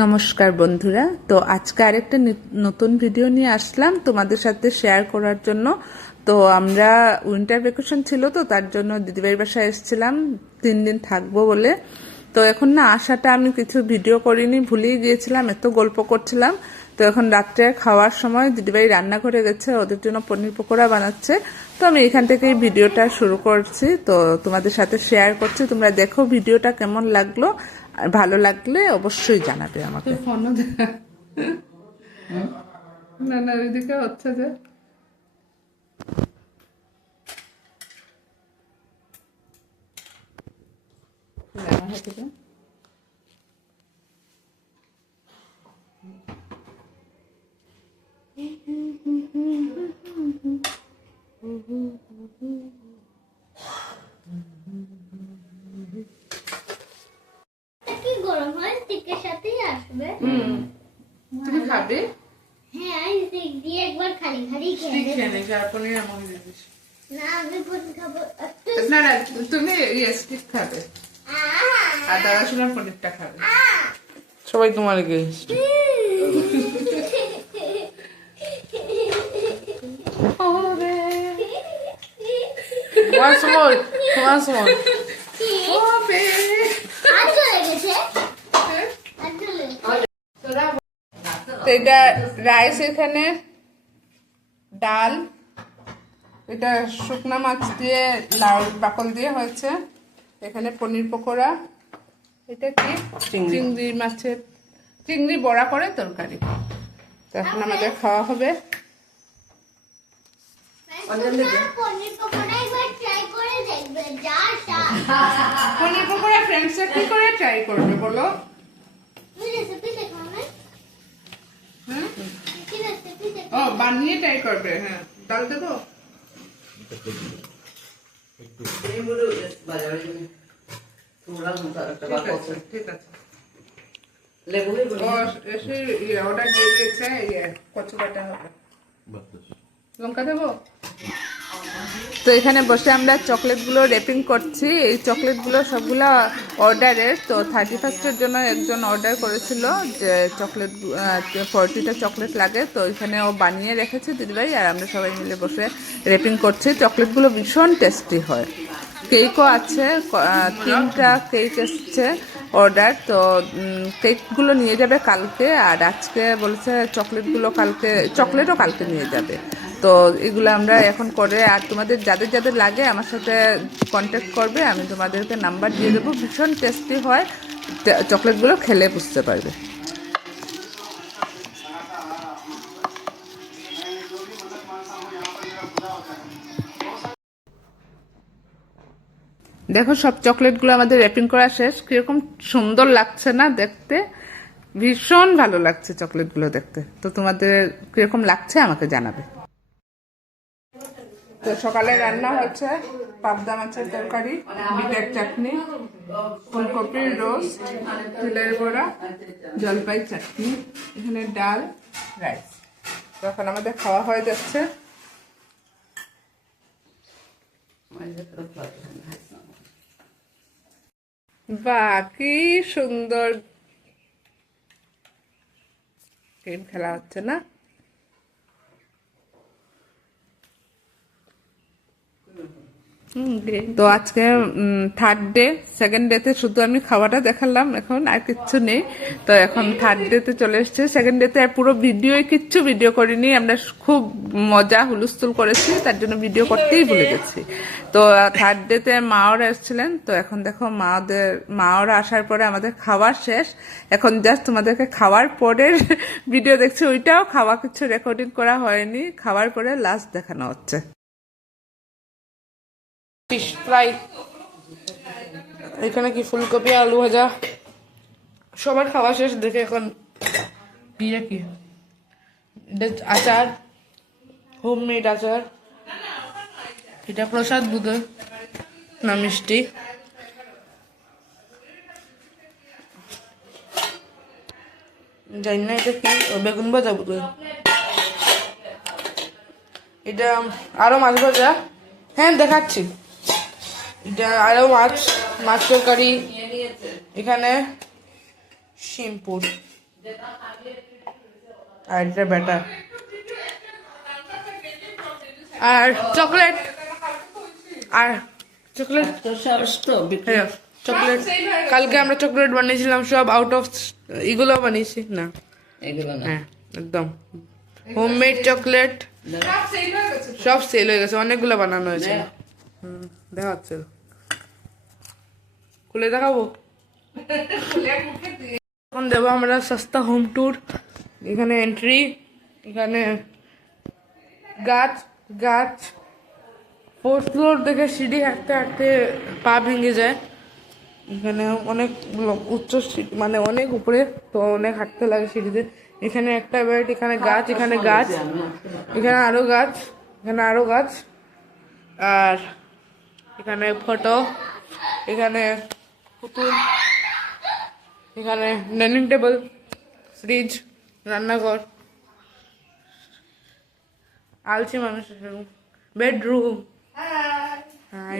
নমস্কার বন্ধুরা, তো আজকে আরেকটা নতুন ভিডিও নিয়ে আসলাম তোমাদের সাথে শেয়ার করার জন্য। তো আমরা উইন্টার ভ্যাকেশন ছিল, তো তার জন্য দিদিভাইয়ের বাসায় এসেছিলাম 3 দিন থাকবো বলে। তো এখন না আসাটা আমি কিছু ভিডিও করিনি, ভুলেই গিয়েছিলাম, এত গল্প করছিলাম। তো এখন রাত্রে খাওয়ার সময় দিদিভাই রান্নাঘরে গেছে, ওদের জন্য পনির পকোড়া বানাচ্ছে। তো আমি এখান থেকেই ভিডিওটা শুরু করছি, তো তোমাদের সাথে শেয়ার করছি। তোমরা দেখো ভিডিওটা কেমন লাগলো, আর ভালো লাগলে অবশ্যই জানাবে আমাকে। না না ওইদিকে হচ্ছে যে গরম হয় স্টিকের সাথেই আসবে। তুমি খাবে? হ্যাঁ, আমি স্টিক দিয়ে একবার খালি খালি খেয়ে নেব। পনির আমাকে দিস না, আমি পনির খাবো। না না, তুমি স্টিক খাবে আর দাদা শোনার পনিরটা খাবে। সবাই তোমার গেস্ট। Once more. এটা রাইস, এখানে ডাল, এটা শুকনা মাছ দিয়ে লাউ বাকল দিয়ে হয়েছে, এখানে পনির পকোড়া, এটা কি চিংড়ি মাছের চিংড়ি বড়া করে তরকারি। তো এখন আমাদের খাওয়া হবে। পনির পকোড়া ফ্রেন্ডসে কি করে ট্রাই করবে বলো? ও বানিয়ে ট্রাই করবে। হ্যাঁ, ডাল দেবো। ঠিক আছে। অর্ডার দিয়ে দিয়েছে, কচু বাটা হবে, লঙ্কা দেবো। তো এখানে বসে আমরা চকলেটগুলো র্যাপিং করছি। এই চকলেটগুলো সবগুলো অর্ডারের। তো 31st জন্য একজন অর্ডার করেছিল যে চকলেট 40টা চকলেট লাগে, তো এখানে ও বানিয়ে রেখেছে দিদিভাই, আর আমরা সবাই মিলে বসে র্যাপিং করছি। চকলেটগুলো ভীষণ টেস্টি হয়। কেকও আছে, 3টা কেক এসছে অর্ডার। তো কেকগুলো নিয়ে যাবে কালকে, আর আজকে বলেছে চকলেটও কালকে নিয়ে যাবে। তো এগুলো আমরা এখন করে, আর তোমাদের যাদের যাদের লাগে আমার সাথে কন্ট্যাক্ট করবে, আমি তোমাদেরকে নাম্বার দিয়ে দেবো। ভীষণ টেস্টি হয়, চকলেটগুলো খেলে বুঝতে পারবে। দেখো সব চকলেটগুলো আমাদের র্যাপিং করা শেষ। কিরকম সুন্দর লাগছে না দেখতে? ভীষণ ভালো লাগছে চকলেটগুলো দেখতে। তো তোমাদের কিরকম লাগছে আমাকে জানাবে। তো সকালে রান্না হচ্ছে পাবদা মাছের তরকারি, বিটের চাটনি, ফুলকপির রোস্ট, তিলের বড়া, জলপাই চাটনি, এখানে ডাল, রাইস। তো এখন আমাদের খাওয়া হয়ে যাচ্ছে। বাহ, কি সুন্দর গেম খেলা হচ্ছে না? তো আজকে 3rd ডে। 2nd ডেতে শুধু আমি খাওয়াটা দেখালাম, এখন আর কিচ্ছু নেই। তো এখন 3rd ডেতে চলে এসছে। 2nd ডেতে আর পুরো ভিডিও করিনি, আমরা খুব মজা হুলস্থুল করেছি, তার জন্য ভিডিও করতেই ভুলে গেছি। তো 3rd ডেতে মাওরা এসেছিলেন। তো এখন দেখো মাওরা আসার পরে আমাদের খাওয়া শেষ। এখন জাস্ট তোমাদেরকে খাওয়ার পরের ভিডিও দেখছি, ওইটাও খাওয়া কিছু রেকর্ডিং করা হয়নি, খাওয়ার পরে লাস্ট দেখানো হচ্ছে। ফিশ ফ্রাই, এখানে কি ফুলকপি আলু ভাজা, সবার খাওয়া শেষ। দেখে এখন বিয়ে কি আচার, হোমমেড আচার, এটা প্রসাদ বুধ না মিষ্টি, জানি না এটা কি, বেগুন ভাজা বুধ, এটা আরো মাছ ভাজা। হ্যাঁ দেখাচ্ছি, এটা আরো মাছ তরকারি, এখানে শিমপুর। আর এটা ব্যাটার আর চকলেট আর চকলেট চকলেট কালকে আমরা চকলেট বানিয়েছিলাম সব আউট অফ এগুলো বানিয়েছি না এগুলো না হ্যাঁ একদম হোমমেড চকলেট সব সেল হয়ে গেছে অনেকগুলো বানানো হয়েছে দেখাচ্ছে খুলে দেখাবো এখন দেবো আমরা সস্তা হোম ট্যুর এখানে এন্ট্রি এখানে গাছ গাছ ফোর্থ ফ্লোর থেকে সিঁড়ি হাঁটতে হাঁটতে পা ভেঙে যায় এখানে অনেক উচ্চ মানে অনেক উপরে তো অনেক হাঁটতে লাগে সিঁড়িতে এখানে একটা বেড এখানে গাছ এখানে গাছ এখানে আরো গাছ এখানে আরো গাছ আর এখানে ফটো এখানে পুতুল এখানে ডাইনিং টেবিল ফ্রিজ রান্নাঘর আলছি মানুষের বেডরুম হাই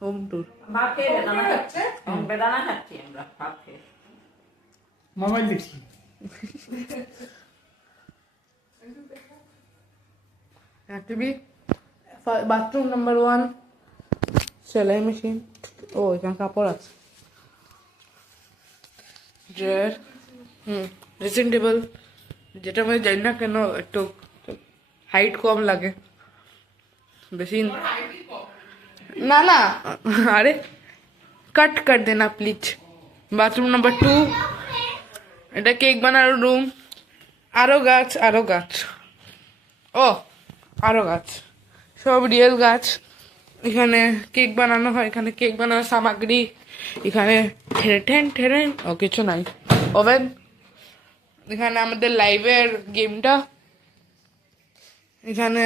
হোম ট্যুর বেদানা খাচ্ছি আমরা ভাত খেয়ে মোবাইল দেখছি টিভি বাথরুম নাম্বার 1 সেলাই মেশিন ও এখানে কাপড় আছে ড্রয়ার ড্রেসিং টেবিল যেটা আমি জানি না কেন একটু হাইট কম লাগে বেশি না না আরে কাট কর দেনা প্লিজ বাথরুম নাম্বার 2 এটা কেক বানানোর রুম আরো গাছ ও আরো গাছ সব রিয়েল গাছ এখানে কেক বানানো হয় এখানে কেক বানানোর সামগ্রী এখানে ঠেরেন ও কিছু নাই ওভেন এখানে আমাদের লাইভের গেমটা এখানে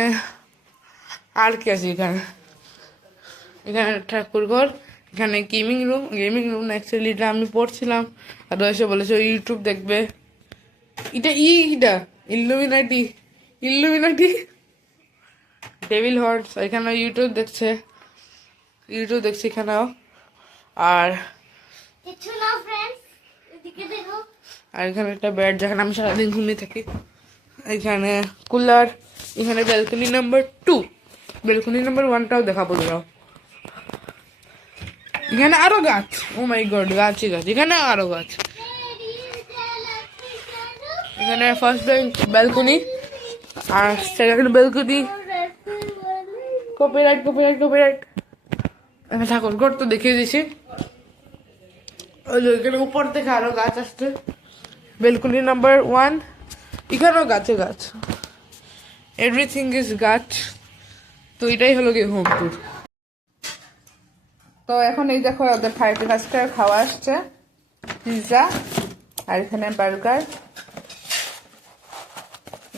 আর কি আছে এখানে এখানে ঠাকুর ঘর এখানে গেমিং রুম অ্যাকচুয়ালি এটা আমি পড়ছিলাম আর এসে বলেছে ইউটিউব দেখবে এটা ইল্লুমিনাটি ডেভিল হর্স এখানে ইউটিউব দেখছে এখানেও আর কিছু না ফ্রেন্ডস এদিকে দেখো আর এখানে একটা বেড যেখানে আমি সারাদিন ঘুমিয়ে থাকি এখানে কুলার এখানে ব্যালকনি নাম্বার 2 ব্যালকনি নাম্বার 1টাও দেখাবো দাও এখানে আরো গাছ ও মাই গড গাছই গাছ এখানে আরো গাছ এখানে ফার্স্ট ব্যালকনি আর সেকেন্ড ব্যালকনি কপিরাইট ঠাকুর ঘর তো দেখিয়ে দিছি এখানে উপর থেকে আরো গাছ আসছে ব্যালকনি নাম্বার 1 এখানেও গাছ এভরিথিং ইজ গাছ তো এটাই হলো কি হোম ট্যুর তো এখন এই দেখো ওদের 31st খাওয়া আসছে পিৎজা আর এখানে বার্গার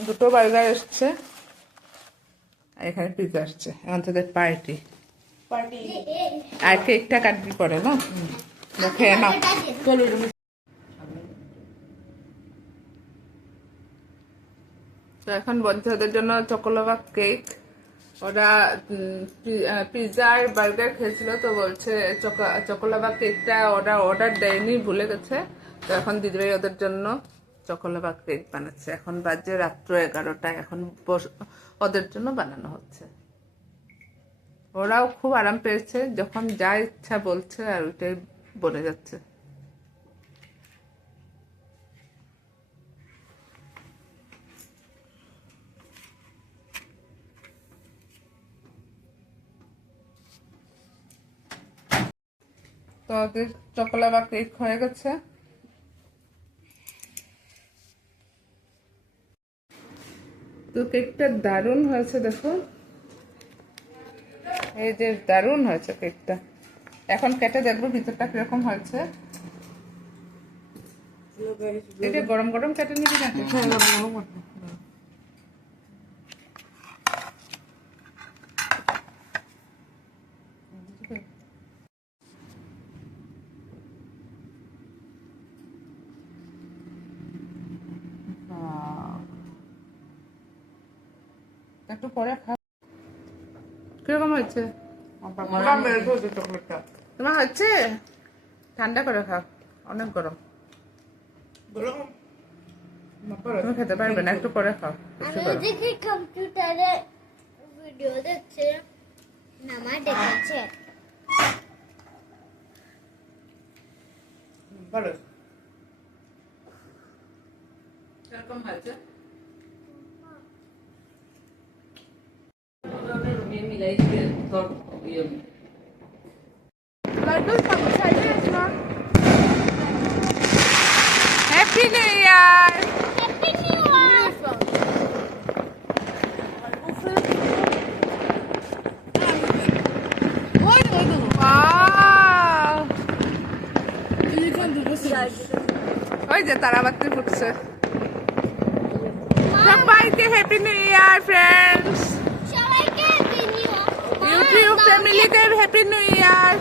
দুটো বার্গার এসছে আর এখানে পিৎজা আসছে এখন তোদের পার্টি আর কেকটা কাটবি পরে না দেখে না তো এখন বন্ধুদের জন্য চকোলাভা কেক ওরা পিৎজা আর বার্গার খেয়েছিল তো বলছে চকোলাভা কেকটা ওরা অর্ডার দেয়নি ভুলে গেছে তো এখন দিদিভাই ওদের জন্য চকোলাভা কেক বানাচ্ছে এখন বাজে রাত্র 11টা এখন ওদের জন্য বানানো হচ্ছে ওরাও খুব আরাম পেয়েছে যখন যা ইচ্ছা বলছে আর ওইটাই বলে যাচ্ছে তো ওদের চকোলাভা কেক হয়ে গেছে তো কেকটা দারুণ হয়েছে দেখো এই যে দারুণ হয়েছে কেকটা এখন কেটে দেখবো ভিতরটা কিরকম হয়েছে এই যে গরম গরম কেটে নিবি নাকি একটু পরে খা কিরকম হয়েছে তোমার হচ্ছে ঠান্ডা করে খাও অনেক গরম। গরম তুমি খেতে পারবে না, একটু পরে খাও। বেশি আমি গরম। ওদিকে কম্পিউটারে ভিডিও দেখছি, মামা দেখাচ্ছে। ভালো এরকম হয়েছে মিলাই দিয়ে তোর ইয়ে happy new year. Happy new year. ওই যে তারাবাতি ফুটছে। সবাইকে হ্যাপি নিউ ইয়ার ফ্রেন্ডস। সবাইকে হ্যাপি নিউ ইয়ার। ইউটিউব ফ্যামিলিতে হ্যাপি নিউ ইয়ার।